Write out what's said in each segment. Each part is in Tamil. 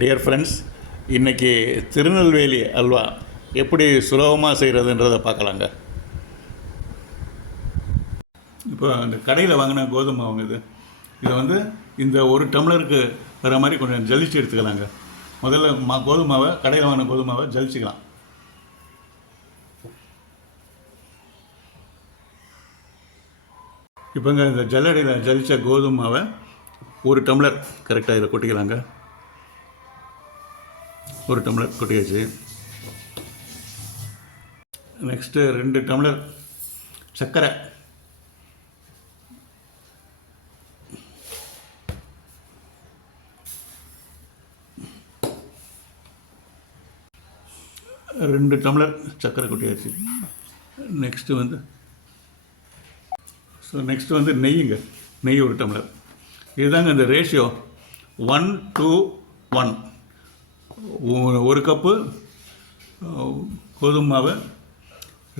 டியர் ஃப்ரெண்ட்ஸ், இன்றைக்கி திருநெல்வேலி அல்வா எப்படி சுலபமாக செய்கிறதுன்றதை பார்க்கலாங்க. இப்போ அந்த கடையில் வாங்கின கோதுமை வாங்குது, இதை வந்து இந்த ஒரு டம்ளருக்கு வர மாதிரி கொஞ்சம் ஜலிச்சு எடுத்துக்கலாங்க. முதல்ல கோதுமாவை, கடையில் வாங்கின கோதுமாவை ஜலிச்சுக்கலாம். இப்போங்க இந்த ஜல்லடையில் ஜலித்த கோதுமாவை ஒரு டம்ளர் கரெக்டாக இதில் கொட்டிக்கலாங்க. ஒரு டம்ளர் கொட்டியாச்சு. நெக்ஸ்ட்டு 2 டம்ளர் சர்க்கரை, ரெண்டு டம்ளர் சர்க்கரை கொட்டியாச்சு. நெக்ஸ்ட்டு வந்து நெய்யுங்க. நெய் ஒரு டம்ளர். இதுதாங்க இந்த ரேஷியோ 1:1. 1 கப்பு கோதுமை மாவு,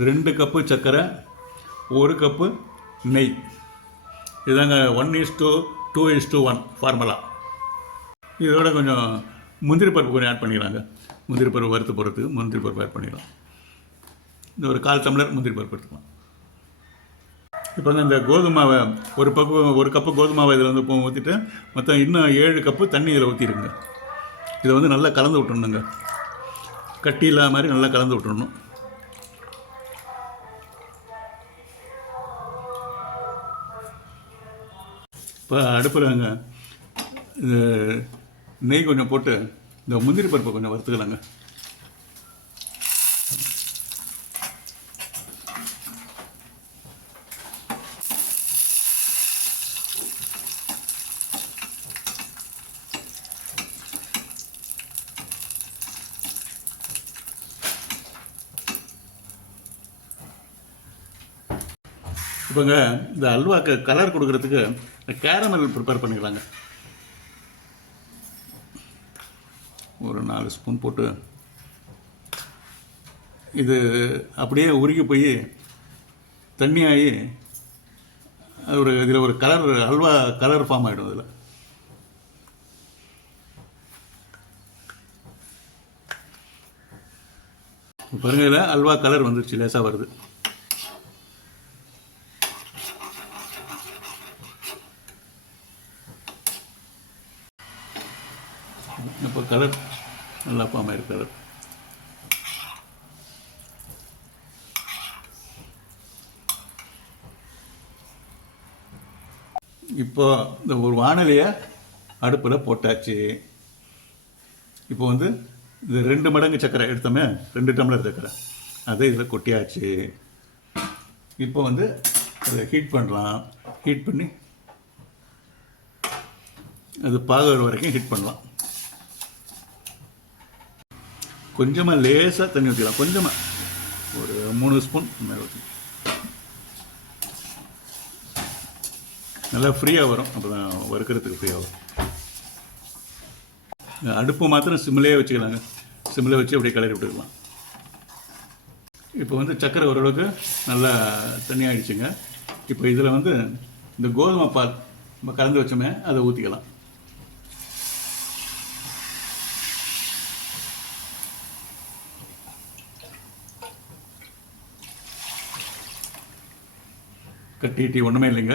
2 கப்பு சர்க்கரை, 1 கப்பு நெய். இதுதாங்க 1:2:1 ஃபார்முலா. இதோட கொஞ்சம் முந்திரி பருப்பு கொஞ்சம் ஆட் பண்ணிக்கலாங்க. முந்திரி பருப்பு வறுத்து போடுறதுக்கு முந்திரி பருப்பு ஆட் பண்ணிக்கலாம். இந்த ஒரு 1/4 டம்ளர் முந்திரி பருப்பு எடுத்துக்கலாம். இப்போ வந்து இந்த கோதுமாவை ஒரு கப்பு கோதுமாவை இதில் வந்து ஊற்றிட்டு மொத்தம் இன்னும் 7 கப்பு தண்ணி இதில் ஊற்றிடுங்க. இதை வந்து நல்லா கலந்து விட்டுணுங்க. கட்டி இல்லாத மாதிரி நல்லா கலந்து விட்டுடணும். இப்போ அடுப்பில்ங்க இது நெய் கொஞ்சம் போட்டு இந்த முந்திரி பருப்பை கொஞ்சம் வறுத்துக்கலாங்க. இப்போங்க இந்த அல்வாக்கு கலர் கொடுக்கறதுக்கு கேரமல் ப்ரிப்பேர் பண்ணிக்கலாங்க. ஒரு 4 ஸ்பூன் போட்டு இது அப்படியே உருகி போய் தண்ணியாகி இதில் ஒரு அல்வா கலர் ஃபார்ம் ஆகிடும். இதில் பாருங்க, இதில் அல்வா கலர் வந்துருச்சு, லேசாக வருது. இப்போ கலர் நல்லா ஃபார்ம் ஆகிருக்காரு. இப்போ இந்த ஒரு வாணலியை அடுப்பில் போட்டாச்சு. இப்போ வந்து இது 2 மடங்கு சர்க்கரை எடுத்தோமே, 2 டம்ளர் சர்க்கரை, அதை இதில் கொட்டியாச்சு. இப்போ வந்து அதை ஹீட் பண்ணலாம். ஹீட் பண்ணி அது பாகுற வரைக்கும் ஹீட் பண்ணலாம். கொஞ்சமாக லேசாக தண்ணி ஊற்றிக்கலாம். கொஞ்சமாக ஒரு 3 ஸ்பூன் மேலே ஊற்றி நல்லா ஃப்ரீயாக வரும். அப்போ தான் வறுக்கிறதுக்கு ஃப்ரீயாக வரும். அடுப்பு மாத்திரம் சிம்மிலே வச்சுக்கலாங்க. சிம்மில் வச்சு அப்படியே கிளறி விட்டுக்கலாம். இப்போ வந்து சர்க்கரை ஓரளவுக்கு நல்லா தண்ணி ஆகிடுச்சுங்க. இப்போ இதில் வந்து இந்த கோதுமை பால் நம்ம கலந்து வச்சோமே, அதை ஊற்றிக்கலாம். கட்டி ஒன்றுமே இல்லைங்க.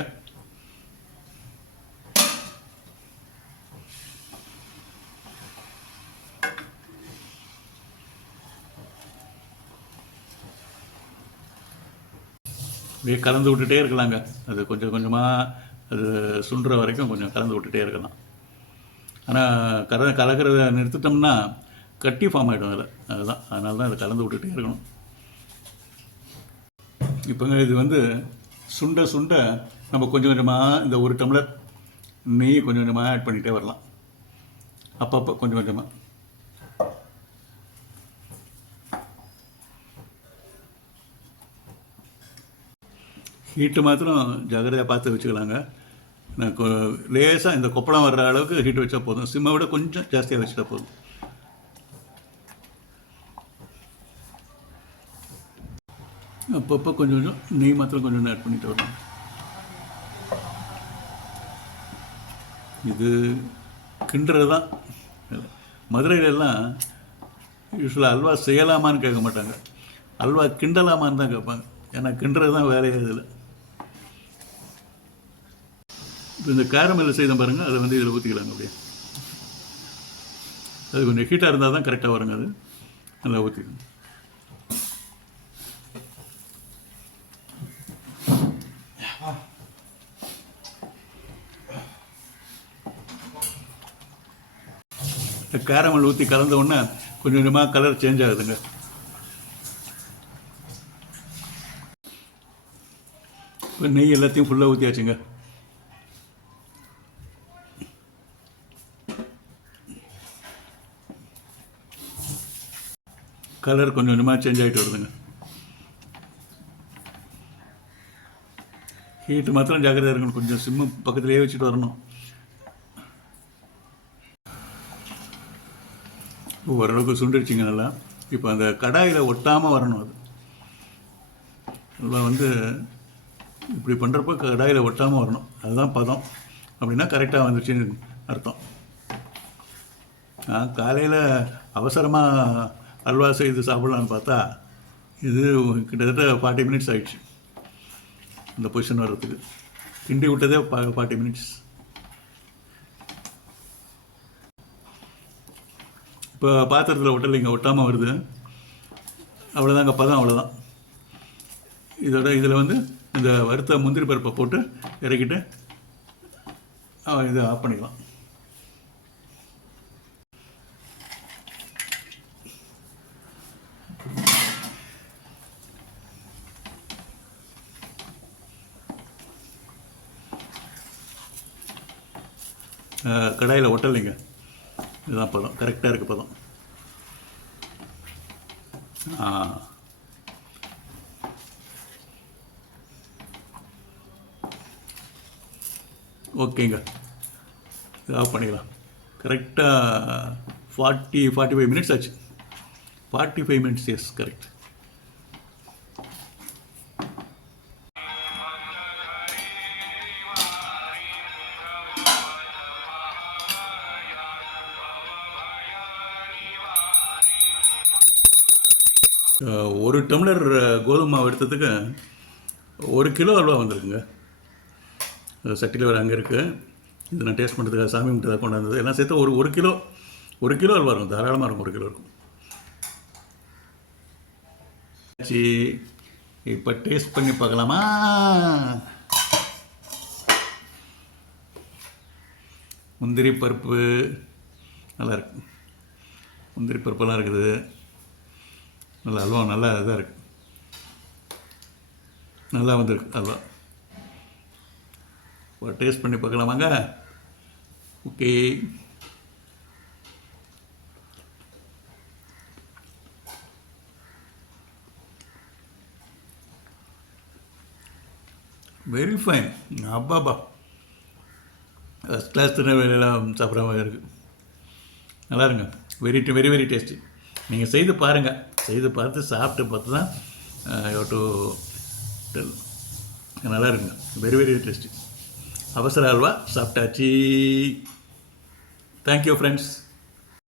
அப்படியே கலந்து விட்டுட்டே இருக்கலாங்க. அது கொஞ்சம் கொஞ்சமாக அது சுண்டுற வரைக்கும் கொஞ்சம் கலந்து விட்டுட்டே இருக்கலாம். ஆனால் கலக்கிறத நிறுத்திட்டோம்னா கட்டி ஃபார்ம் ஆகிடும் அதில். அதுதான், அதனால தான் அதை கலந்து விட்டுட்டே இருக்கணும். இப்போங்க இது வந்து சுண்ட சுண்ட நம்ம கொஞ்சம் கொஞ்சமாக இந்த 1 டம்ளர் நெய் கொஞ்சம் கொஞ்சமாக ஆட் பண்ணிகிட்டே வரலாம். அப்பப்போ கொஞ்சம் கொஞ்சமாக. ஹீட்டு மாத்திரம் ஜாகிரதையாக பார்த்து வச்சுக்கலாங்க. நான் லேசாக இந்த கொப்பளம் வர்ற அளவுக்கு ஹீட் வச்சா போதும். சிம்மை விட கொஞ்சம் ஜாஸ்தியாக வச்சுட்டா போதும். அப்பப்போ கொஞ்சம் கொஞ்சம் நெய் மாத்திரம் கொஞ்சம் ஆட் பண்ணிட்டு வரலாம். இது கிண்டுறது தான். மதுரையிலெல்லாம் யூஸ்வலாக அல்வா செய்யலாமான்னு கேட்க மாட்டாங்க, அல்வா கிண்டலாமான்னு தான் கேட்பாங்க. ஏன்னா கிண்டுறது தான் வேலையே இதில். இப்போ இந்த கேரமெல் செய்த பாருங்கள், அதை வந்து இதில் ஊற்றிக்கலாங்க. அப்படியே அது கொஞ்சம் ஹீட்டாக இருந்தால் தான் கரெக்டாக வருங்க. அது நல்லா ஊற்றிக்கணும். கேரமல் ஊற்றி கலந்த உடனே கொஞ்சம் கொஞ்சமாக கலர் சேஞ்ச் ஆகுதுங்க. இப்போ நெய் எல்லாத்தையும் ஃபுல்லாக ஊற்றியாச்சுங்க. கலர் கொஞ்சம் கொஞ்சமாக சேஞ்ச் ஆகிட்டு வருதுங்க. ஹீட்டு மாத்திரம் ஜாக்கிரதையாக இருக்கணும், கொஞ்சம் சிம்மு பக்கத்துலேயே வச்சுட்டு வரணும். ஓரளவுக்கு சுண்டிடுச்சிங்க நல்லா. இப்போ அந்த கடாயில் ஒட்டாமல் வரணும். அது நல்லா வந்து இப்படி பண்ணுறப்ப கடாயில் ஒட்டாமல் வரணும், அதுதான் பதம். அப்படின்னா கரெக்டாக வந்துடுச்சின்னு அர்த்தம். நான் காலையில் அவசரமாக அல்வா செய்து சாப்பிட்லான்னு பார்த்தா இது கிட்டத்தட்ட 40 மினிட்ஸ் ஆகிடுச்சு இந்த பொசிஷன் வர்றதுக்கு. கிண்டி விட்டதே 40 மினிட்ஸ். இப்போ பாத்திரத்தில் ஒட்டலைங்க, ஒட்டாமல் வருது. அவ்வளோதாங்க பதம், அவ்வளோதான். இதில் வந்து இந்த வறுத்த முந்திரி பருப்பை போட்டு இறக்கிட்டு இதை ஆஃப் பண்ணிக்கலாம். கடாயில் ஒட்டலைங்க, இதுதான் பதம், கரெக்டாக இருக்குது பதம். ஓகேங்க, இது ஆஃப் பண்ணிக்கலாம். கரெக்டாக 45 மினிட்ஸ் ஆச்சு. 45 மினிட்ஸ், எஸ் கரெக்ட். ஒரு டம்ளர் கோதுமை மாவு எடுத்ததுக்கு 1 கிலோ அல்வா வந்திருக்குங்க. சட்டியில் வேறு அங்கே இருக்குது. இது நான் டேஸ்ட் பண்ணுறதுக்காக சாமி மட்டும் கொண்டாந்தது. எல்லாம் சேர்த்து ஒரு கிலோ அல்வா இருக்கும், தாராளமாக இருக்கும். 1 கிலோ இருக்கும். சரி, இப்போ டேஸ்ட் பண்ணி பார்க்கலாமா? முந்திரி பருப்பு நல்லா இருக்கு, முந்திரி பருப்பெல்லாம் இருக்குது. நல்லா அல்வா நல்லா இதாக இருக்குது, நல்லா வந்துருக்கு அல்வா. ஒரு டேஸ்ட் பண்ணி பார்க்கலாமாங்க? ஓகே. Very fine. அப்பாப்பா, ஃபஸ்ட் கிளாஸ் திருநெல்வேலியெல்லாம் சாப்பிட்ற மாதிரி இருக்குது. நல்லா இருங்க. Very very tasty. நீங்கள் செய்து பாருங்கள், செய்து பார்த்து சாப்பிட்டு பார்த்து தான் யூ டு டெல். நல்லா இருக்குங்க, வெரி வெரி டேஸ்டி. அவசர அல்வா சாப்பிட்டாச்சு. Thank you friends.